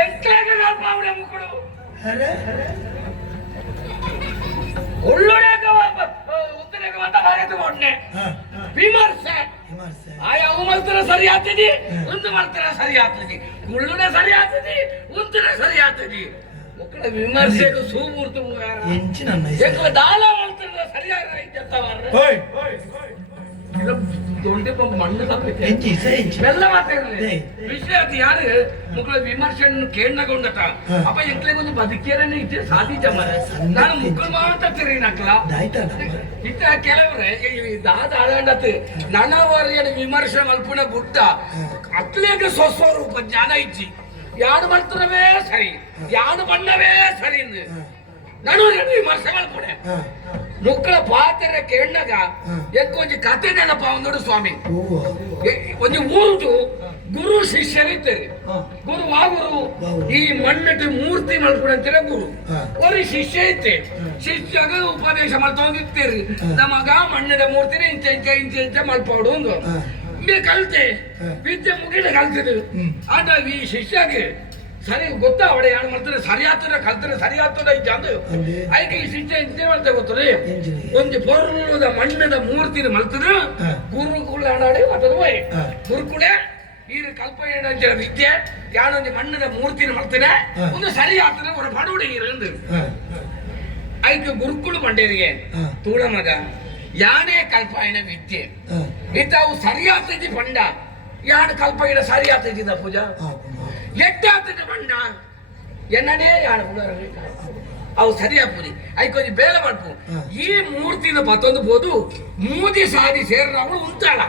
ಎಂಟ್ಲಾಗ ಪಾವಡೆ ಮುಕ್ಕಳು ಉಳ್ಳುಡೆಗ ಉತ್ತರೆಗ ಅಂತ ಭಾರತ ಮೊನ್ನೆ ವಿಮರ್ಶೆ ಆಯಾ ಅವು ಮಾಡ್ತಾರ ಸರಿ ಆಗ್ತದಿ ಒಂದು ಮಾಡ್ತಾರ ಸರಿ ಆಗ್ತದಿ ಉಳ್ಳುನೆ ಸರಿ ಆಗ್ತದಿ ಉತ್ತರೆ ಸರಿ ಆಗ್ತದಿ ಮಕ್ಕಳ ವಿಮರ್ಶೆಗೆ ಸೂಮೂರ್ತ ದಾಳ ಮಾಡ್ತಾರ ಸರಿಯಾಗಿ ಮಣ್ಣು ಎಲ್ಲ ಮಾತಾಡ್ರಿ ವಿಷಯ ಅದು ಯಾರು ಮಕ್ಕಳ ವಿಮರ್ಶೆಯನ್ನು ಕೇಳಗೊಂಡಟ ಅಪ್ಪ ಎಂಕ್ಲೆ ಕೊಂಚ ಬದುಕಿಯರನ್ನೇ ಇಟ್ಟೆ ಸಾಧಿತ ಮರ ನಾನು ಮುಕ್ಕಳು ಮಾತಾಡ್ತೀರಿ ನಕ್ಲ ಇತ್ತ ಕೆಲವ್ರೆ ದಾದ ಅಳಂಡತ್ ನನವರಿಯ ವಿಮರ್ಶೆ ಮಲ್ಪುಣ ಗುಡ್ಡ ಅಕ್ಲೇಗೆ ಸ್ವಸ್ವರೂಪ ಜ್ಞಾನ ಇಚ್ಚಿ ಯಾರು ಮಾಡ್ತಾರವೇ ಸರಿ ಯಾರು ಬಣ್ಣವೇ ಸರಿ ನಾನು ವಿಮರ್ಶೆ ಮಲ್ಪುಣೆ ಮುಕ್ಕಳ ಪಾತ್ರ ಕೇಳಿದಾಗ ಕೊಂಚ ಕತೆ ನೆನಪ ಒಂದೋಡು ಸ್ವಾಮಿ ಒಂದು ಊರುದು ಗುರು ಶಿಷ್ಯರಿದ್ದಾರೆ ಗುರು ವಾಗುರು ಈ ಮಣ್ಣಕ್ಕೆ ಮೂರ್ತಿ ಮಲ್ಕೊಂಡಂತೀರ ಗುರು ಒಂದು ಶಿಷ್ಯ ಇತ್ತೆ ಶಿಷ್ಯಗ ಉಪದೇಶ ಮಾಡ್ತೋಗಿರ್ತೀರಿ ನಮಗ ಮಣ್ಣದ ಮೂರ್ತಿನ ಇಂಚ ಇಂಚ ಇಂಚ ಇಂಚ ಮಲ್ಪೋಡು ಒಂದು ಕಲ್ತೆ ವಿದ್ಯೆ ಮುಗಿದ ಕಲ್ತಿದ್ದು ಆದ ಈ ಶಿಷ್ಯಗೆ ಸರಿ ಗೊತ್ತಾ ಅವಡೆ ಯಾರು ಮಾಡ್ತಾರೆ ಸರಿ ಆಗ್ತದೆ ಕಲ್ತಾರೆ ಸರಿ ಆಗ್ತದೆ ಇದ್ದ ಅಂದು ಐಕೆ ಈ ಶಿಷ್ಯ ಇಂತೆ ಮಾಡ್ತೇವೆ ಗೊತ್ತರಿ ಒಂದು ಪೊರ್ಲದ ಮಣ್ಣದ ಮೂರ್ತಿನ ಮಲ್ತದ ಗುರುಕುಳ ಆಡಾಡಿ ಅದರ ಹೋಯ್ ಗುರುಕುಳೆ ಈ ಕಲ್ಪನೆ ವಿದ್ಯೆ ಯಾನೊಂದು ಮಣ್ಣದ ಮೂರ್ತಿನ ಮಲ್ತದೆ ಒಂದು ಸರಿ ಆಗ್ತದೆ ಅವರ ಬಡವಡಿ ಇರಂದು ಐಕೆ ಗುರುಕುಳು ಮಂಡ್ಯರಿಗೆ ತೂಳ ಮಗ ಯಾನೇ ಕಲ್ಪಾಯನ ವಿದ್ಯೆ ಇತ್ತಾವು ಸರಿ ಆಗ್ತೈತಿ ಪಂಡ ಯಾರು ಕಲ್ಪಾಯನ ಸರಿ ಆಗ್ತೈತಿದ ಪೂಜಾ ಎಟ್ಟಾಗ್ತದೆ ಬಣ್ಣ ಎನ್ನಡೇ ಯಾರು ಅವು ಸರಿಯಾಗ್ಬೋದು ಐಕೊಂದು ಬೇಲೆ ಮಾಡ್ಪು ಈ ಮೂರ್ತಿನ ಮತ್ತೊಂದು ಬೋದು ಮೂದಿ ಸಾದಿ ಸೇರ ಅವಳು ಉಂಟಾಳ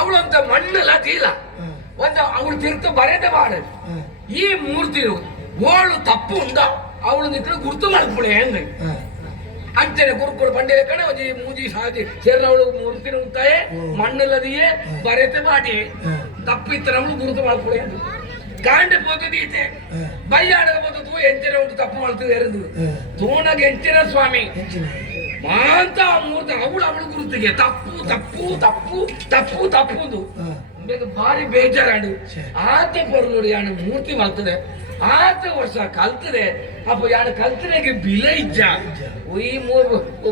ಅವಳಂತ ಮಣ್ಣಲ್ಲ ತೀಲ ಒಂದು ಅವಳು ತಿರ್ತು ಬರೆದ ಬಾಡ ಈ ಮೂರ್ತಿ ಓಳು ತಪ್ಪು ಉಂಡ ಅವಳು ನಿಂತು ಗುರ್ತು ಮಾಡ್ಕೊಳ್ಳೆ ಹೆಂಗ ಅಂತೇನೆ ಗುರುಕುಳು ಬಂಡೆ ಕಡೆ ಒಂದು ಮೂದಿ ಸಾದಿ ಸೇರ ಅವಳು ಮೂರ್ತಿನ ಉಂಟಾಯೆ ಮಣ್ಣಲ್ಲದಿಯೇ ಬರೆತ ಬಾಡಿ ತಪ್ಪಿತ್ತರ ಅವಳು ಗುರುತು ಮಾಡ್ಕೊಳ್ಳೆ ಅಂತ ಕಾಂಡ ಪೋತದೀತೆ ಬಯ್ಯಾಡದ ಪೋತದು ಎಂಚಿನ ಒಂದು ತಪ್ಪು ಮಾಡ್ತದೆ ಎರಡು ತೋಣಗೆ ಎಂಚಿನ ಸ್ವಾಮಿ ಮಾಂತ ಮೂರ್ತ ಅವಳು ಗುರುತಿಗೆ ತಪ್ಪು ತಪ್ಪು ತಪ್ಪು ತಪ್ಪು ತಪ್ಪುದು ಭಾರಿ ಬೇಜಾರಾಡು ಆತ ಪೊರ್ಲು ಯಾಣ ಮೂರ್ತಿ ಮಾಡ್ತದೆ ಆತ ವರ್ಷ ಕಲ್ತದೆ ಅಪ್ಪ ಯಾಣ ಕಲ್ತನೆಗೆ ಬಿಲ ಇಜ್ಜ ಈ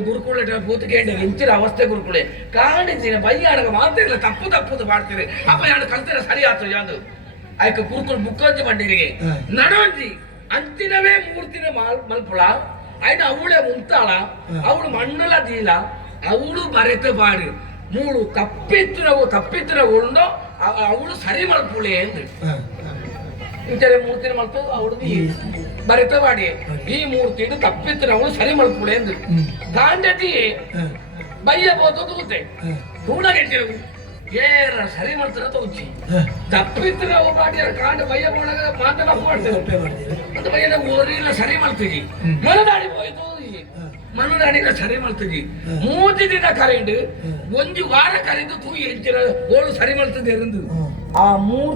ಗುರುಕುಳ ಪೂತಿಗೆ ಎಂಚಿನ ಅವಸ್ಥೆ ಗುರುಕುಳೆ ಕಾಣಿಸಿನ ಬಯ್ಯಾಡಗ ಮಾತ್ರ ತಪ್ಪು ತಪ್ಪುದು ಮಾಡ್ತೀರಿ ಅಪ್ಪ ಯಾಣ ಕಲ್ತನೆ ಸರಿ ಆತು ಯಾವುದು ಆಯ್ಕೆ ಕುರ್ಕೊಂಡು ಮುಕ್ಕಂಜಿ ಮಂಡಿಗೆ ನಡೋಂಜಿ ಅಂತಿನವೇ ಮೂರ್ತಿನ ಮಲ್ಪುಳ ಆಯ್ನ ಅವಳೇ ಮುಂತಾಳ ಅವಳು ಮಣ್ಣಲ ದೀಲ ಅವಳು ಬರೆತ ಬಾಡಿ ಮೂಳು ತಪ್ಪಿತ್ರ ಉಂಡೋ ಅವಳು ಸರಿ ಮಲ್ಪುಳೆ ಎಂದು ಇಂಚರೆ ಮೂರ್ತಿನ ಮಲ್ತು ಅವಳು ಬರೆತ ಬಾಡಿ ಈ ಮೂರ್ತಿ ತಪ್ಪಿತ್ರ ಅವಳು ಸರಿ ಮಲ್ಪುಳೆ ಎಂದು ಗಾಂಡತಿ ಬಯ್ಯ ಬೋದು ತೂತೆ ತೂಣಗೆಂಚಿರವು ಏರ ಸರಿ ಮಾಡ್ತಾರ ತೋಚಿ ತಪ್ಪಿತ್ರ ನಾವು ಮಾಡಿರ ಕಾಂಡ ಬಯ್ಯ ಮಾಡಾಗ ಮಾತನ್ನ ಮಾಡ್ತೇವೆ ಅಂತ ಬಯ್ಯನ ಓರಿಲ್ಲ ಸರಿ ಮಾಡ್ತೀವಿ ಮನದಾಡಿ ಹೋಯ್ತು ಮನದಾಡಿಗ ಸರಿ ಮಾಡ್ತೀವಿ 3 ದಿನ ಕರೆಂಡು 1 ವಾರ ಕರೆದು ತೂ ಎಂಚಿನ ಓಳು ಸರಿ ಮಾಡ್ತದೆ ಆ 3